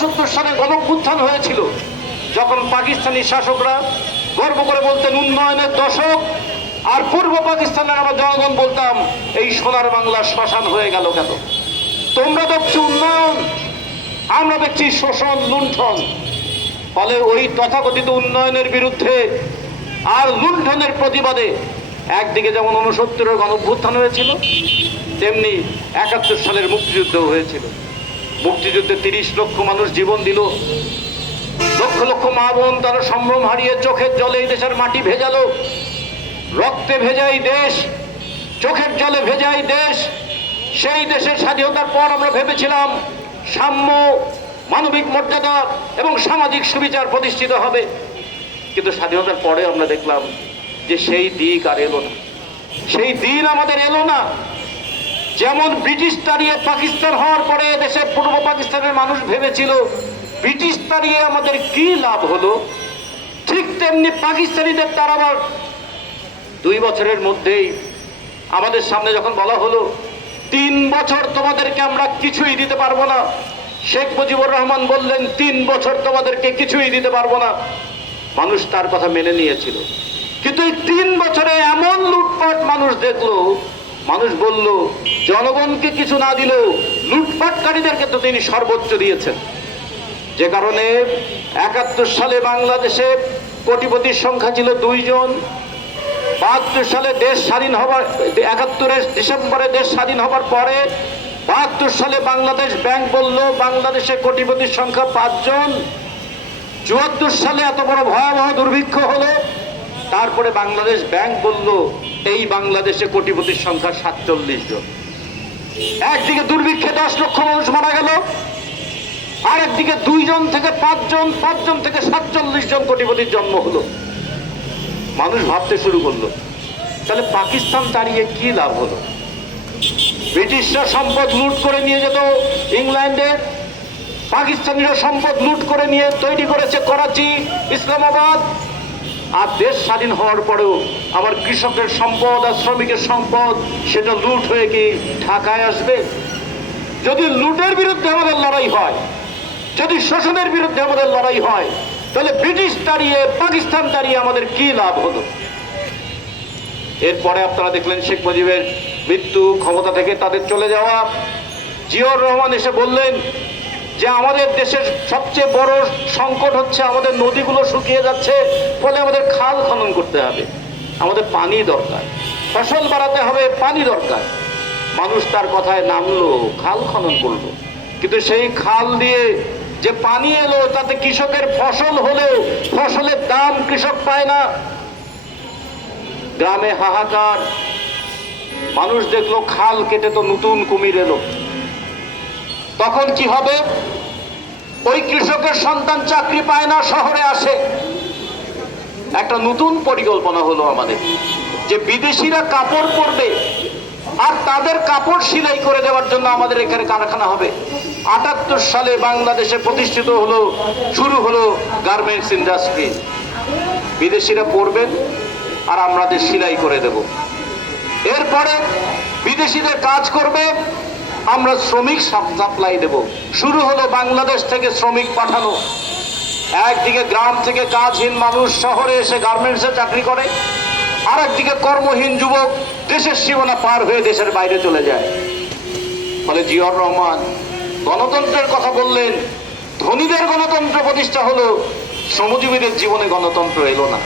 উনসত্তর সালে গণভ্যুত্থান হয়েছিল, যখন পাকিস্তানি শাসকরা গর্ব করে বলতেন, উন্নয়নের দশক। আর পূর্ব পাকিস্তানের আমরা জনগণ বলতাম, এই সোনার বাংলা শ্মশান হয়ে গেল কেন? তোমরা দেখছ উন্নয়ন, আমরা দেখছি শোষণ, লুণ্ঠন। ফলে ওই তথাকথিত উন্নয়নের বিরুদ্ধে আর লুণ্ঠনের প্রতিবাদে একদিকে যেমন উনসত্তরের গণভ্যুত্থান হয়েছিল, তেমনি একাত্তর সালের মুক্তিযুদ্ধ হয়েছিল। মুক্তিযুদ্ধে তিরিশ লক্ষ মানুষ জীবন দিল। লক্ষ লক্ষ মা বোন তারা সম্ভ্রম হারিয়ে চোখের জলে এই দেশের মাটি ভেজালো। রক্তে ভেজাই দেশ, চোখের জলে ভেজাই দেশ। সেই দেশের স্বাধীনতার পর আমরা ভেবেছিলাম সাম্য, মানবিক মর্যাদা এবং সামাজিক সুবিচার প্রতিষ্ঠিত হবে। কিন্তু স্বাধীনতার পরে আমরা দেখলাম যে সেই দিক আর এলো না। সেই দিন আমাদের এলো না। যেমন ব্রিটিশ তাড়িয়ে পাকিস্তান হওয়ার পরে দেশের পূর্ব পাকিস্তানের মানুষ ভেবেছিল, ব্রিটিশ তাড়িয়ে আমাদের কি লাভ হলো? ঠিক তেমনি পাকিস্তানিদের তার আবার দুই বছরের মধ্যেই আমাদের সামনে যখন বলা হলো, তিন বছর তোমাদেরকে আমরা কিছুই দিতে পারব না। শেখ মুজিবুর রহমান বললেন, তিন বছর তোমাদেরকে কিছুই দিতে পারব না। মানুষ তার কথা মেনে নিয়েছিল। কিন্তু এই তিন বছরে এমন লুটপাট মানুষ দেখল মানুষ বলল, জনগণকে কিছু না দিলেও লুটপাটকারীদেরকে তো তিনি সর্বোচ্চ দিয়েছেন। যে কারণে একাত্তর সালে বাংলাদেশে কোটিপতির সংখ্যা ছিল দুইজন, বাহাত্তর সালে দেশ স্বাধীন হবার একাত্তরের ডিসেম্বরে দেশ স্বাধীন হবার পরে বাহাত্তর সালে বাংলাদেশ ব্যাংক বলল, বাংলাদেশে কোটিপতির সংখ্যা পাঁচজন। চুয়াত্তর সালে এত বড় ভয়াবহ দুর্ভিক্ষ হলো তারপরে বাংলাদেশ ব্যাংক বলল, এই বাংলাদেশে কোটিপতির সংখ্যা সাতচল্লিশ জন। একদিকে দুর্ভিক্ষে দশ লক্ষ মানুষ মারা গেল আর একদিকে দুইজন থেকে পাঁচজন পাঁচজন থেকে সাতচল্লিশ জন কোটিপতির জন্ম হলো। মানুষ ভাবতে শুরু করল, তাহলে পাকিস্তান তাড়িয়ে কি লাভ হলো? ব্রিটিশরা সম্পদ লুট করে নিয়ে যেত ইংল্যান্ডে, পাকিস্তানিরা সম্পদ লুট করে নিয়ে তৈরি করেছে করাচি, ইসলামাবাদ আর দেশ স্বাধীন হওয়ার পরেও আমার কৃষকের সম্পদ আর শ্রমিকের সম্পদ, সেটা লুট হয়ে কি ঢাকায় আসবে? যদি লুটের বিরুদ্ধে আমাদের লড়াই হয়, যদি শোষণের বিরুদ্ধে আমাদের লড়াই হয়, তাহলে ব্রিটিশ দাঁড়িয়ে, পাকিস্তান দাঁড়িয়ে আমাদের কি লাভ হলো? এরপরে আপনারা দেখলেন শেখ মুজিবের মৃত্যু ক্ষমতা থেকে তাদের চলে যাওয়া। জিয়র রহমান এসে বললেন যে আমাদের দেশের সবচেয়ে বড় সংকট হচ্ছে আমাদের নদীগুলো শুকিয়ে যাচ্ছে, ফলে আমাদের খাল খনন করতে হবে। আমাদের পানি দরকার, ফসল বাড়াতে হবে, পানি দরকার। মানুষ তার কথায় নামলো, খাল খনন করল। কিন্তু সেই খাল দিয়ে যে পানি এলো, তাতে কৃষকের ফসল হলেও ফসলের দাম কৃষক পায় না। গ্রামে হাহাকার। মানুষ দেখল, খাল কেটে তো নতুন কুমির এলো। তখন কি হবে? ওই কৃষকের সন্তান চাকরি পায় না, শহরে আসে। একটা নতুন পরিকল্পনা হলো আমাদের, যে বিদেশিরা কাপড় পরবে আর তাদের কাপড় সেলাই করে দেওয়ার জন্য আমাদের এখানে কারখানা হবে। আটাত্তর সালে বাংলাদেশে প্রতিষ্ঠিত হলো, শুরু হলো গার্মেন্টস ইন্ডাস্ট্রি বিদেশিরা পরবেন আর আমাদের সেলাই করে দেব। এরপরে বিদেশিদের কাজ করবে আমরা শ্রমিক সাপ্লাই দেব। শুরু হলো বাংলাদেশ থেকে শ্রমিক পাঠানো। একদিকে গ্রাম থেকে কাজহীন মানুষ শহরে এসে গার্মেন্টসে চাকরি করে। আর একদিকে কর্মহীন যুবক দেশের সীমানা পার হয়ে দেশের বাইরে চলে যায়। ফলে জিয়র রহমান গণতন্ত্রের কথা বললেন, ধনীদের গণতন্ত্র প্রতিষ্ঠা হলো, শ্রমজীবীদের জীবনে গণতন্ত্র এলো না।